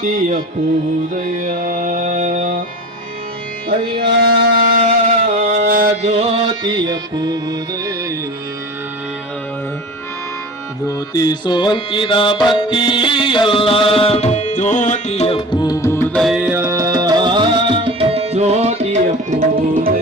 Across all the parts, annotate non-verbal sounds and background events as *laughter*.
पूजया जूर ज्योति सोनीदा पती अह जूदया जूर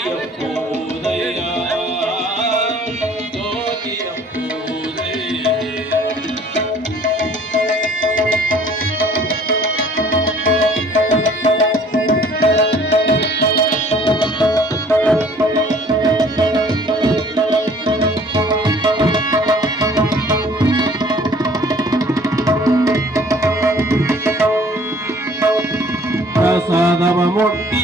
Thank *laughs* you.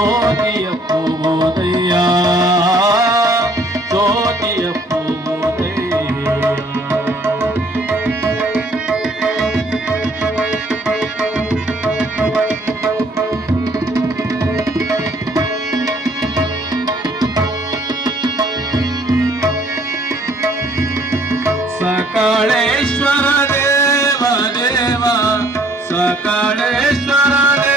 मोदया सोनीअ मोदया Deva Deva सकाळेश्वर